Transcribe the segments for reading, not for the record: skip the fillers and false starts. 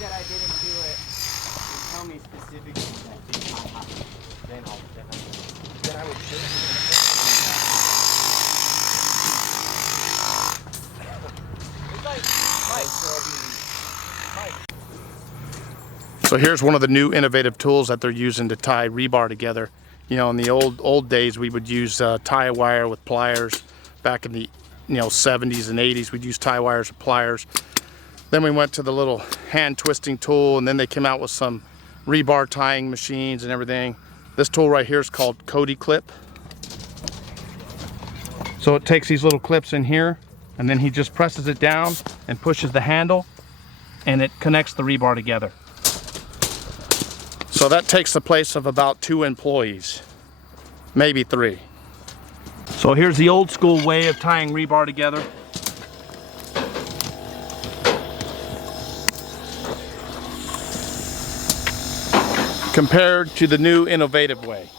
that I didn't do it, you tell me specifically that thing I have to, then I would do it. So here's one of the new innovative tools that they're using to tie rebar together. You know, in the old days, we would use tie wire with pliers. Back in the 70s and 80s, we'd use tie wires with pliers. Then we went to the little hand twisting tool, and then they came out with some rebar tying machines and everything. This tool right here is called Cody clip. So it takes these little clips in here, and then he just presses it down and pushes the handle, and it connects the rebar together. So that takes the place of about 2 employees, maybe 3. So here's the old school way of tying rebar together. Compared to the new innovative way.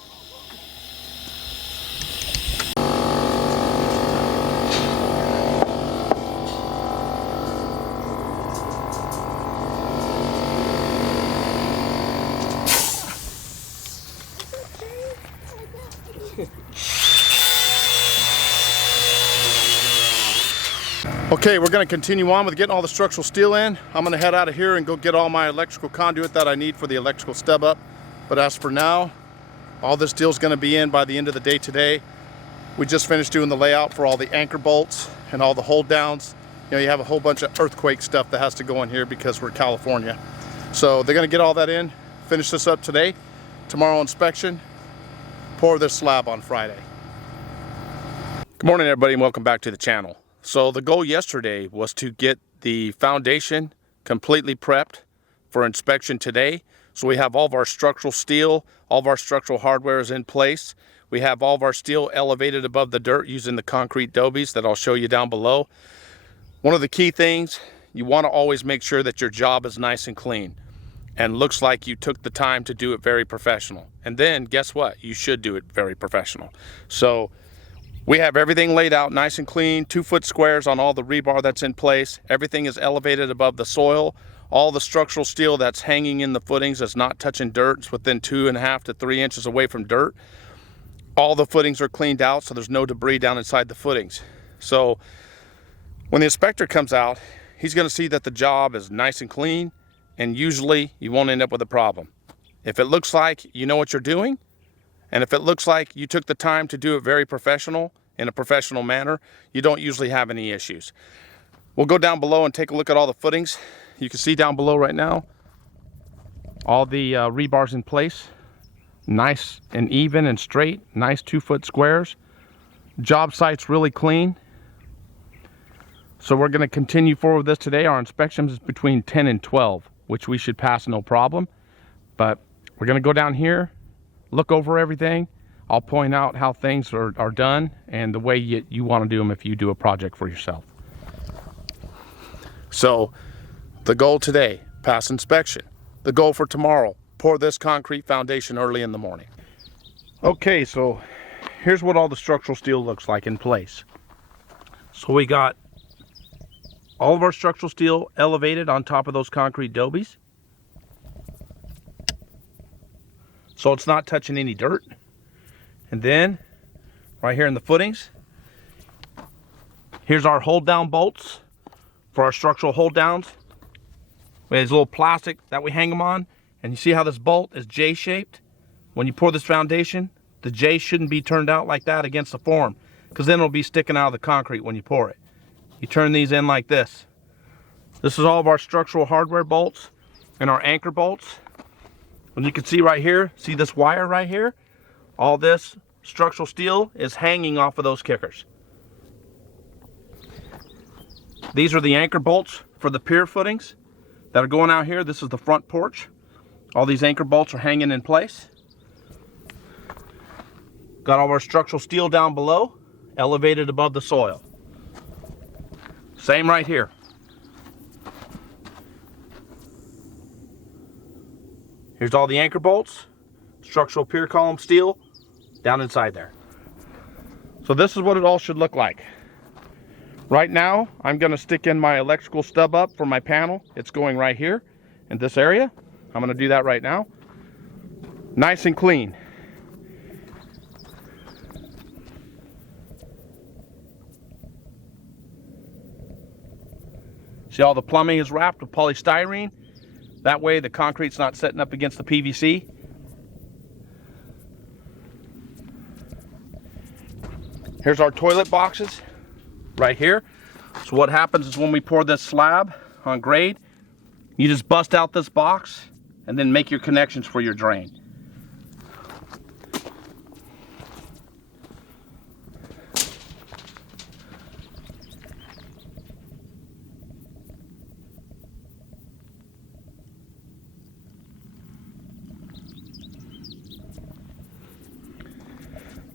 Okay, we're going to continue on with getting all the structural steel in. I'm going to head out of here and go get all my electrical conduit that I need for the electrical stub up. But as for now, all this steel is going to be in by the end of the day today. We just finished doing the layout for all the anchor bolts and all the hold downs. You know, you have a whole bunch of earthquake stuff that has to go in here because we're in California. So they're going to get all that in, finish this up today. Tomorrow inspection, pour this slab on Friday. Good morning everybody and welcome back to the channel. So the goal yesterday was to get the foundation completely prepped for inspection today. So we have all of our structural steel, all of our structural hardware is in place. We have all of our steel elevated above the dirt using the concrete dobies that I'll show you down below. One of the key things, you want to always make sure that your job is nice and clean and looks like you took the time to do it very professional. And then guess what? You should do it very professional. So we have everything laid out nice and clean, 2-foot squares on all the rebar that's in place. Everything is elevated above the soil. All the structural steel that's hanging in the footings is not touching dirt. It's within 2.5 to 3 inches away from dirt. All the footings are cleaned out, so there's no debris down inside the footings. So when the inspector comes out, he's going to see that the job is nice and clean, and usually you won't end up with a problem. If it looks like you know what you're doing, and if it looks like you took the time to do it very professional, in a professional manner, you don't usually have any issues. We'll go down below and take a look at all the footings. You can see down below right now, all the rebar's in place. Nice and even and straight, nice 2-foot squares. Job site's really clean. So we're gonna continue forward with this today. Our inspections is between 10 and 12, which we should pass no problem. But we're gonna go down here, look over everything. I'll point out how things are done and the way you want to do them if you do a project for yourself. So the goal today, pass inspection. The goal for tomorrow, pour this concrete foundation early in the morning. Okay, so here's what all the structural steel looks like in place. So we got all of our structural steel elevated on top of those concrete dobies. So it's not touching any dirt. And then right here in the footings, here's our hold down bolts for our structural hold downs. We have this little plastic that we hang them on, and you see how this bolt is J-shaped? When you pour this foundation, the J shouldn't be turned out like that against the form, because then it'll be sticking out of the concrete when you pour it. You turn these in like this. This is all of our structural hardware bolts and our anchor bolts. And you can see right here, see this wire right here? All this structural steel is hanging off of those kickers. These are the anchor bolts for the pier footings that are going out here. This is the front porch. All these anchor bolts are hanging in place. Got all our structural steel down below, elevated above the soil. Same right here. Here's all the anchor bolts, structural pier column steel down inside there. So this is what it all should look like. Right now, I'm going to stick in my electrical stub up for my panel. It's going right here. in this area. I'm going to do that right now. Nice and clean. See, all the plumbing is wrapped with polystyrene. That way the concrete's not setting up against the PVC. Here's our toilet boxes right here. So what happens is when we pour this slab on grade, you just bust out this box and then make your connections for your drain.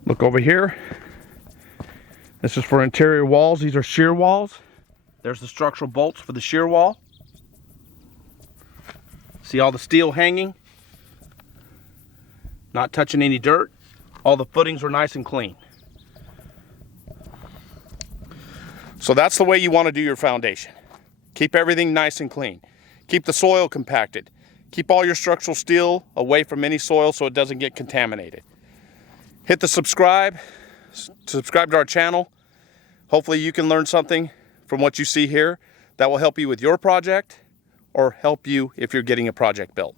Look over here. This is for interior walls. These are shear walls. There's the structural bolts for the shear wall. See all the steel hanging? Not touching any dirt. All the footings are nice and clean. So that's the way you want to do your foundation. Keep everything nice and clean. Keep the soil compacted. Keep all your structural steel away from any soil so it doesn't get contaminated. Hit the subscribe to our channel. Hopefully you can learn something from what you see here that will help you with your project or help you if you're getting a project built.